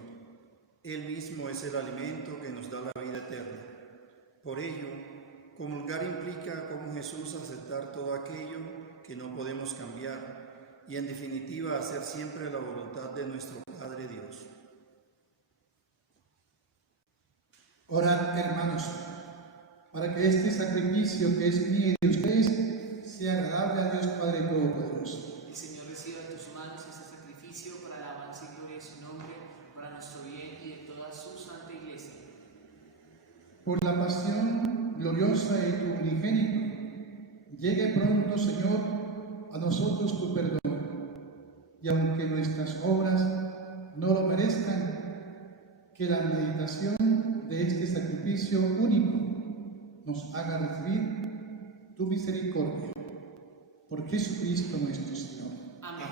Él mismo es el alimento que nos da la vida eterna. Por ello, comulgar implica como Jesús aceptar todo aquello que no podemos cambiar y en definitiva hacer siempre la voluntad de nuestro Padre Dios. Orad, hermanos, para que este sacrificio que es mío y de ustedes sea agradable a Dios Padre Todopoderoso. El Señor reciba de tus manos este sacrificio para la alabanza y gloria de su nombre, para nuestro bien y de toda su santa iglesia. Por la pasión gloriosa de tu unigénito, llegue pronto, Señor, a nosotros tu perdón, y aunque nuestras obras no lo merezcan, que la meditación de este sacrificio único nos haga recibir tu misericordia. Por Jesucristo nuestro Señor. Amén.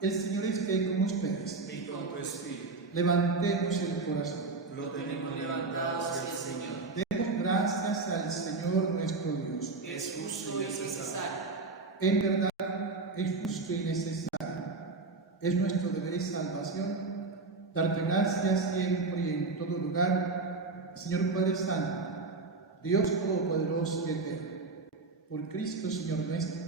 El Señor esté con ustedes. Y con tu espíritu. Levantemos el corazón. Lo tenemos levantado hacia el Señor. Demos gracias al Señor nuestro Dios. Es justo y necesario. En verdad es justo y necesario. Es nuestro deber y salvación darte gracias siempre y en todo lugar, Señor Padre Santo, Dios Todopoderoso y Eterno, por Cristo Señor nuestro,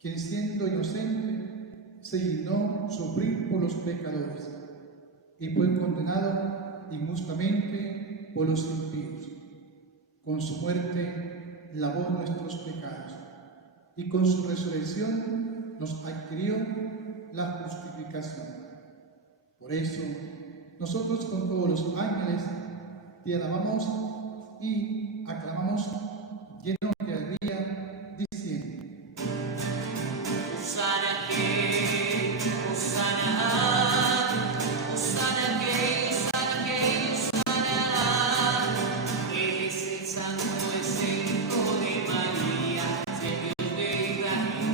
quien siendo inocente se dignó sufrir por los pecadores y fue condenado injustamente por los impíos. Con su muerte lavó nuestros pecados y con su resurrección nos adquirió la justificación. Por eso, nosotros con todos los ángeles te alabamos y aclamamos llenos de alegría, diciendo: Hosana que, Hosana, Hosana que, Hosana que, Hosana. Es el santo, es el hijo de María, Señor de Ibrahim,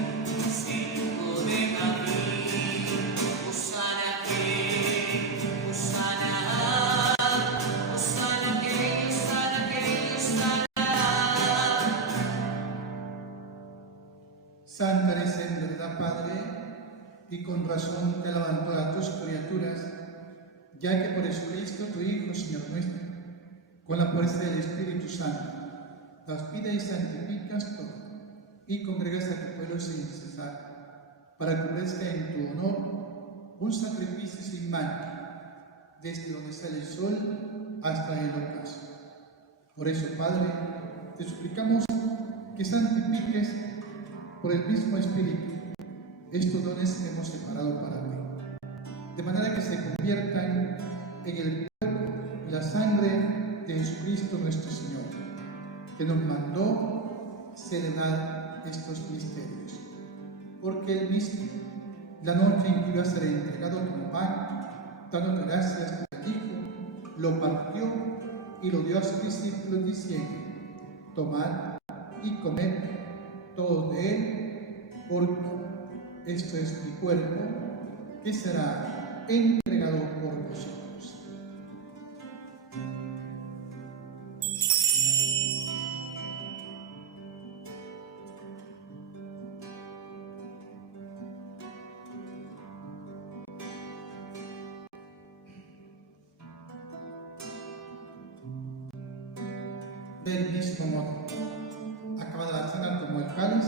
Hijo de David. Hosana que, Hosana, Hosana que, Hosana que, Hosana. Santa eres en verdad, Padre, y con razón te alaban todas tus criaturas, ya que por Jesucristo, tu Hijo, Señor nuestro, con la fuerza del Espíritu Santo, das vida y santificas todo, y congregas a tu pueblo sin cesar, para que ofrezca en tu honor un sacrificio sin mancha, desde donde sale el sol hasta el ocaso. Por eso, Padre, te suplicamos que santifiques por el mismo Espíritu estos dones que hemos separado para ti, de manera que se conviertan en el cuerpo y la sangre de Jesucristo nuestro Señor, que nos mandó celebrar estos misterios. Porque Él mismo, la noche en que iba a ser entregado como pan, dándote gracias por el Hijo, lo partió y lo dio a sus discípulos diciendo: tomad y comed todos de él, porque esto es mi cuerpo, que será entregado por vosotros. Del mismo modo, acabada la cena, tomó el cáliz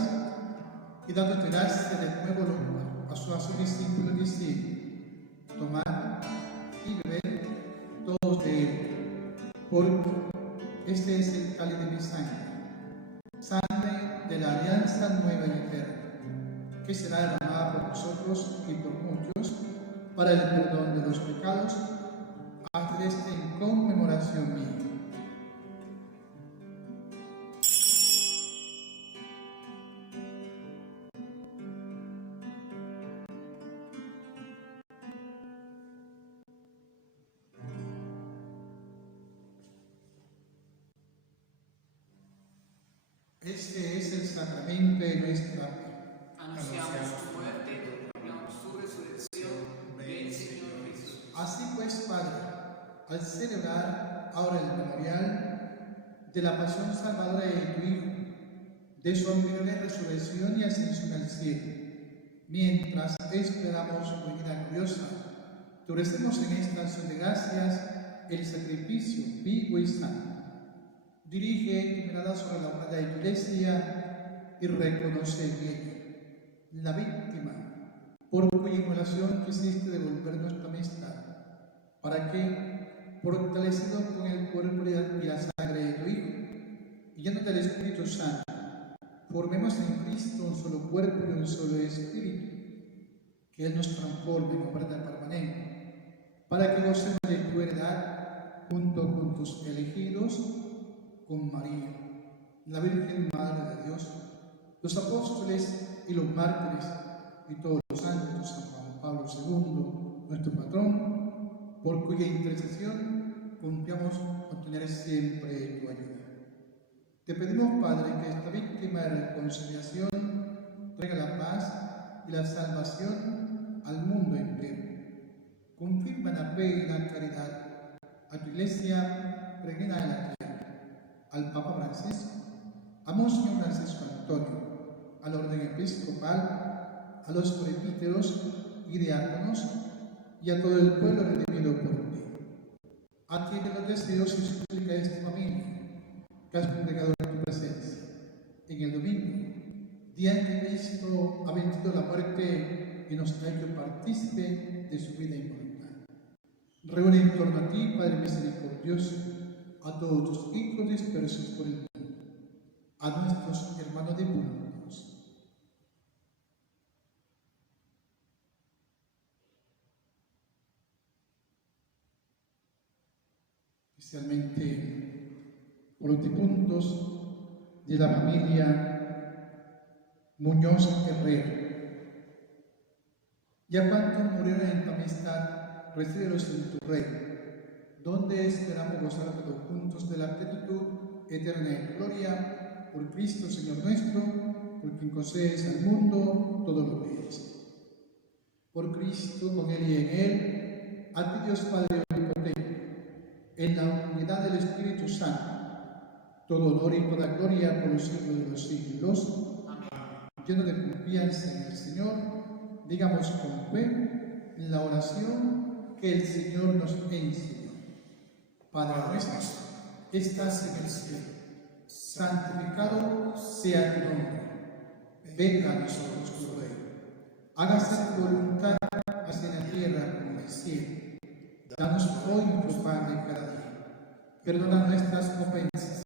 y dándote gracias de nuevo a sus discípulos diciendo: tomad y bebed todos de él, porque este es el cáliz de mi sangre, sangre de la alianza nueva y eterna, que será derramada por vosotros y por muchos para el perdón de los pecados. Haced esto en conmemoración mía. Este es el sacramento de nuestra fe. Anunciamos tu muerte, proclamamos tu resurrección. Ven, Señor Jesús. Así pues, Padre, al celebrar ahora el memorial de la pasión salvadora de tu Hijo, de su admirable resurrección y ascensión al cielo, mientras esperamos su venida gloriosa, te ofrecemos en esta acción de gracias el sacrificio vivo y santo. Dirige tu mirada sobre la obra de la Iglesia y reconoce en ella la víctima por cuya inmolación quisiste devolver nuestra amistad, para que, fortalecido con el cuerpo y la sangre de tu Hijo, y llenos del Espíritu Santo, formemos en Cristo un solo cuerpo y un solo espíritu, que Él nos transforme en ofrenda permanente, para que gocemos de tu heredad junto con tus elegidos, con María, la Virgen Madre de Dios, los apóstoles y los mártires y todos los santos, San Juan Pablo II, nuestro patrón, por cuya intercesión confiamos obtener siempre tu ayuda. Te pedimos, Padre, que esta víctima de reconciliación traiga la paz y la salvación al mundo entero. Confirma la fe y la caridad a tu Iglesia peregrina de la tierra, al Papa Francisco, a Monseñor Francisco Antonio, al orden episcopal, a los presbíteros y diáconos y a todo el pueblo redimido por ti. Atiende los deseos y súplicas de esta familia que has congregado en tu presencia. En el domingo, día en que Cristo ha vencido la muerte y nos ha hecho partícipe de su vida inmortal. Reúne en torno a ti, Padre misericordioso, a todos tus hijos dispersos por el mundo, a nuestros hermanos difuntos, especialmente por los difuntos de la familia Muñoz Herrera, y a cuantos murieron en tu amistad, recíbelos en tu reino, donde esperamos gozar todos juntos de la plenitud eterna de gloria, por Cristo Señor nuestro, por quien concedes al mundo todo lo que es. Por Cristo, con Él y en Él, a ti Dios Padre omnipotente, en la unidad del Espíritu Santo, todo honor y toda gloria por los siglos de los siglos. Amén. Lleno de confianza en el Señor, digamos con fe la oración que el Señor nos enseñó. Padre nuestro, que estás en el cielo, santificado sea tu nombre. Venga a nosotros tu reino. Hágase tu voluntad, así en la tierra como en el cielo. Danos hoy nuestro pan de cada día. Perdona nuestras ofensas,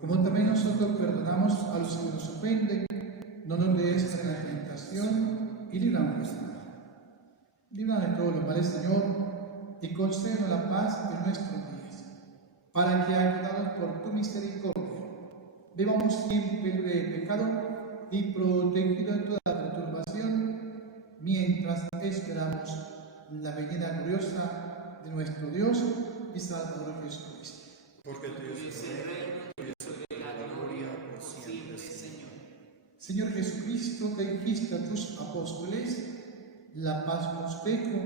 como también nosotros perdonamos a los que nos ofenden. No nos dejes en la tentación y líbranos del mal. Líbranos de todos los males, Señor, y concédenos la paz en nuestros días, para que, ayudados por tu misericordia, vivamos siempre de pecado y protegidos de toda perturbación, mientras esperamos la venida gloriosa de nuestro Dios y Salvador Jesucristo. Porque tuyo es el reino, tuyo es la gloria por siempre, Señor. Señor Jesucristo, que dijiste a tus apóstoles: la paz os dejo,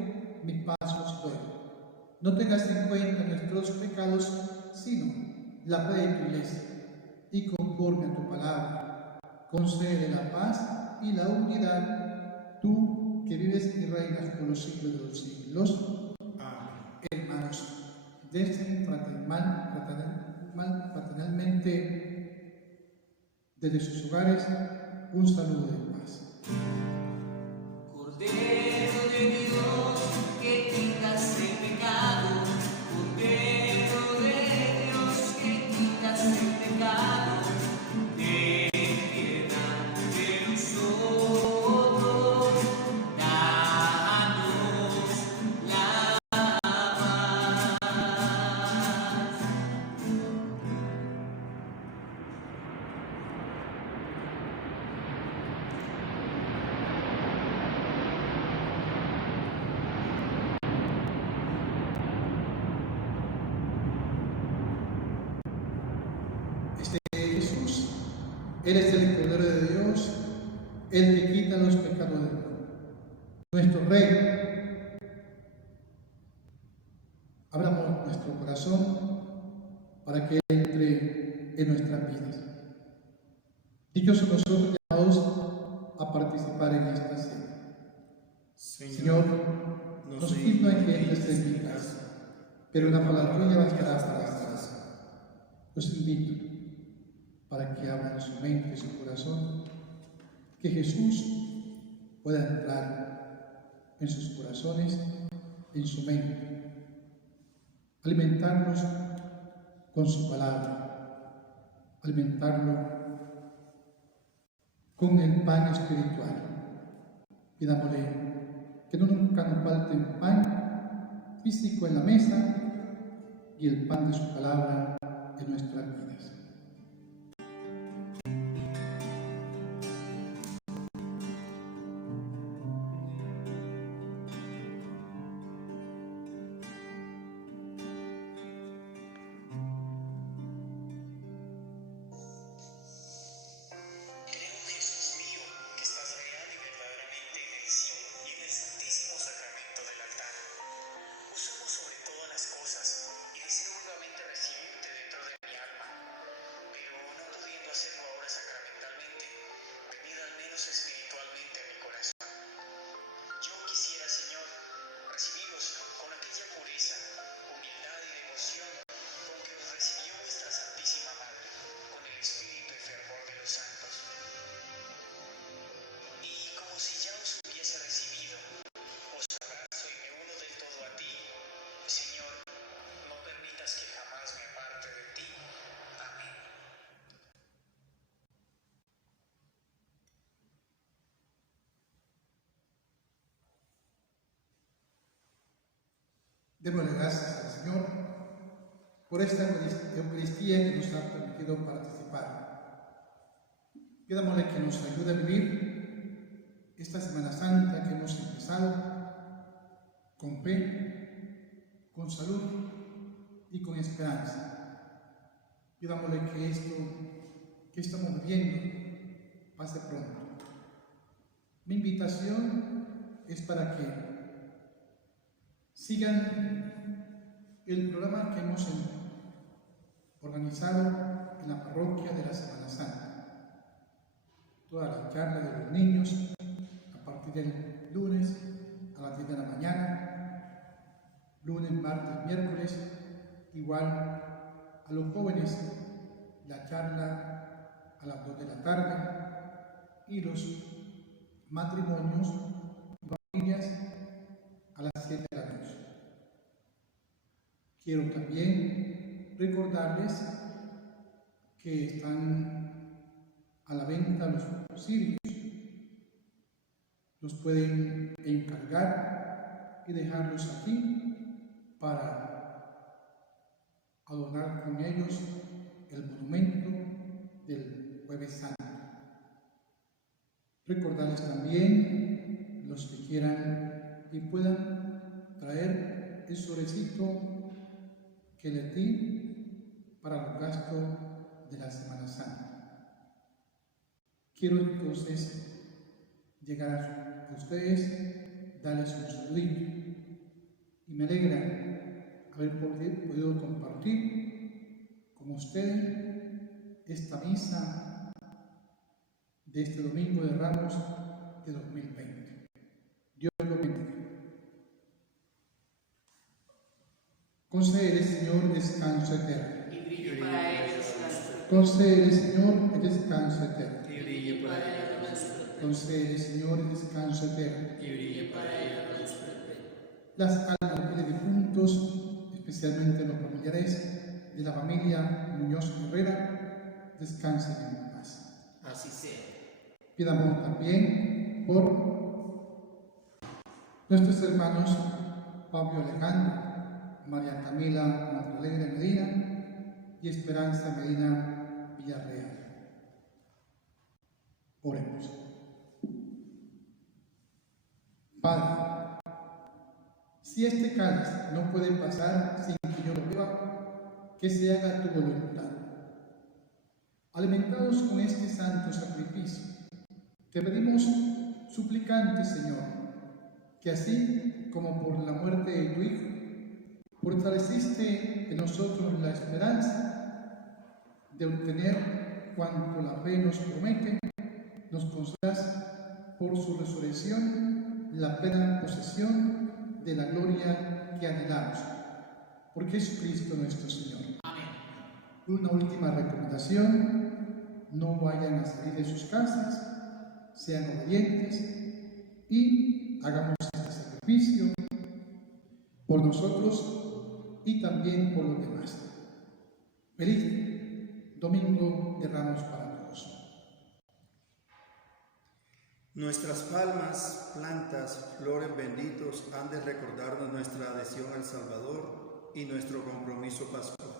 mi paz os doy. No tengas en cuenta nuestros pecados, sino la fe de tu Iglesia, y conforme a tu palabra, concede la paz y la unidad, tú que vives y reinas por los siglos de los siglos. Amén. Hermanos, desde fraternalmente desde sus hogares un saludo de paz. Cordero de Dios, que quitas el pecado. Cordero de Dios, que quitas el pecado. Ten piedad de nosotros. Danos la paz. Jesús, eres el Cordero de Dios, el que quita los pecados del mundo. Nuestro Rey, abramos nuestro corazón para que entre en nuestras vidas. Dichosos nosotros llamados a participar en esta cena. Señor, no soy digno de que entres en mi casa, pero una palabra tuya bastará para esta casa. Los invito para que abran su mente y su corazón, que Jesús pueda entrar en sus corazones, en su mente, alimentarlos con su palabra, alimentarlo con el pan espiritual. Pidámosle que nunca nos falte el pan físico en la mesa y el pan de su palabra en nuestras vidas. Démosle gracias al Señor por esta Eucaristía que nos ha permitido participar. Pidámosle que nos ayude a vivir esta Semana Santa que hemos empezado con fe, con salud y con esperanza. Pidámosle que esto que estamos viviendo pase pronto. Mi invitación es para que sigan el programa que hemos organizado en la parroquia de la Semana Santa. Toda la charla de los niños a partir del lunes a las 10 de la mañana. lunes, martes, miércoles, igual a los jóvenes la charla a las 2 de la tarde y los matrimonios y familias a las 7 de la noche. Quiero también recordarles que están a la venta los cirios. Los pueden encargar y dejarlos aquí para adornar con ellos el monumento del Jueves Santo. Recordarles también, los que quieran y puedan, traer el solecito que les di para los gastos de la Semana Santa. Quiero entonces llegar a ustedes, darles un saludito, y me alegra haber podido compartir con ustedes esta misa de este Domingo de Ramos de 2020. Dios lo bendiga. Concédele, Señor, descanso eterno. Y brille para ellos la luz. Concédele, Señor, el descanso eterno. Y brille para ellos la luz. Concédele, Señor, el descanso eterno. Y brille para ellos la luz perpetua. Las almas de los difuntos, especialmente los familiares de la familia Muñoz Herrera, descansen en paz. Así sea. Pidamos también por nuestros hermanos Pablo Alejandro, María Camila Montalegre Medina y Esperanza Medina Villarreal. Oremos. Padre, si este cáliz no puede pasar sin que yo lo beba, que se haga tu voluntad. Alimentados con este santo sacrificio, te pedimos, suplicantes, Señor, que así como por la muerte de tu Hijo, fortaleciste en nosotros la esperanza de obtener cuanto la fe nos promete, nos concedas por su resurrección la plena posesión de la gloria que anhelamos. Por Jesucristo nuestro Señor. Amén. Una última recomendación: no vayan a salir de sus casas, sean obedientes y hagamos este sacrificio por nosotros y también por los demás. Feliz Domingo de Ramos para todos. Nuestras palmas, plantas, flores benditos han de recordarnos nuestra adhesión al Salvador y nuestro compromiso pascual.